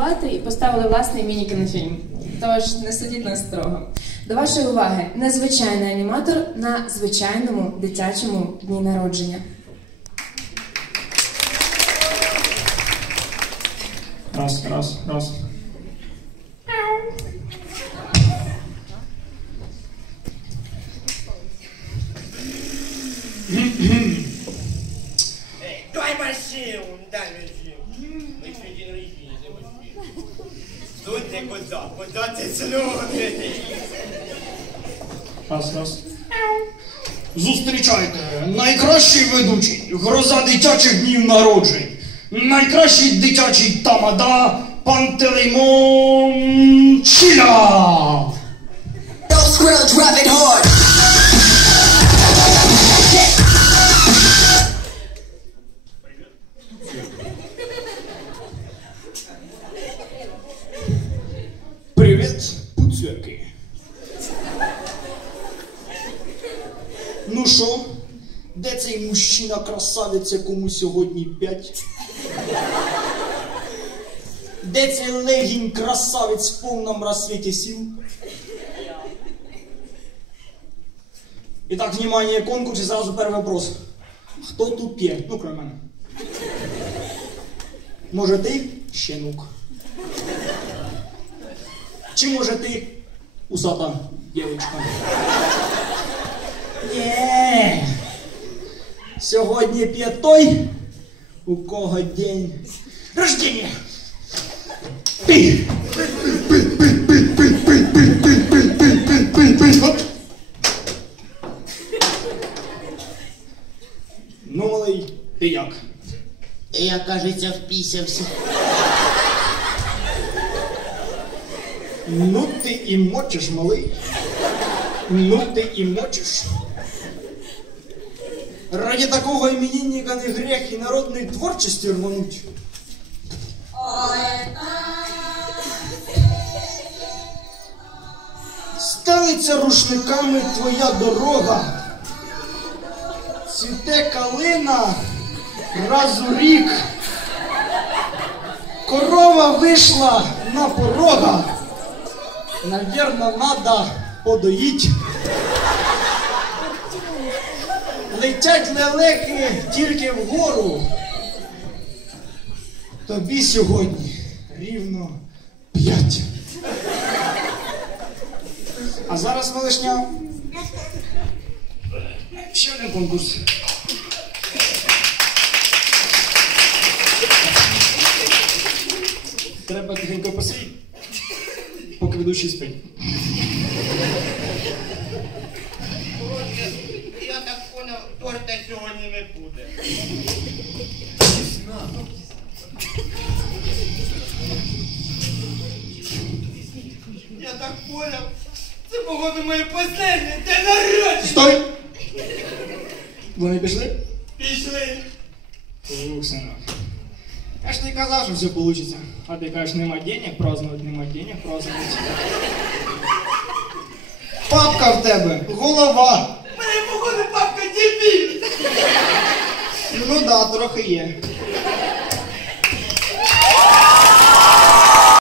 імпровізувати і поставили власний міні-кінофільм. Тож не судіть нас строго. До вашої уваги, незвичайний аніматор на звичайному дитячому дні народження. Раз, раз, раз. Дай Раз, раз. Зустрічайте, найкращий ведучий, гроза дитячих днів народжень, найкращий дитячий тамада Пантелеймон Чіля! Drop it hard. Ну що, де цей мужчина красавець, якому сьогодні п'ять? Де цей легінь красавець в повному розсвіті сил? Итак, внимание, конкурс и сразу первый вопрос. Хто тут п'є? Ну, кроме мене. Може ти щенук? Чи може ти усата дівчинка? Ні. Сьогодні п'є той, у кого день рождення. Пий. Пий, пий, пий, пий, пий, пий, пий, пий, пий, пий, пий, пий. Оп. Малий, ти? Я, кажеться, впісявся. Ну ти і мочиш, малий. Ну ти і мочиш. Ради такого іменинника не грех і народної творчості рвануть. Стелиться рушниками твоя дорога. Цвіте калина раз у рік. Корова вийшла на порога. Наверно, надо подоїть. Летять лелеки тільки вгору. Тобі сьогодні рівно п'ять. А зараз, малишня, ще один конкурс. Треба тихенько посидіти, поки ведучий спить. Понял, це походу моє последнє день народження. Стой! Вони пішли? Пішли. Ух, сынок. Я ж не казав, що все получится. А ти кажеш, нема денег, праздновать, нема денег, праздновать. Папка в тебе, голова. Мене походу папка дебіль. Ну да, трохи є.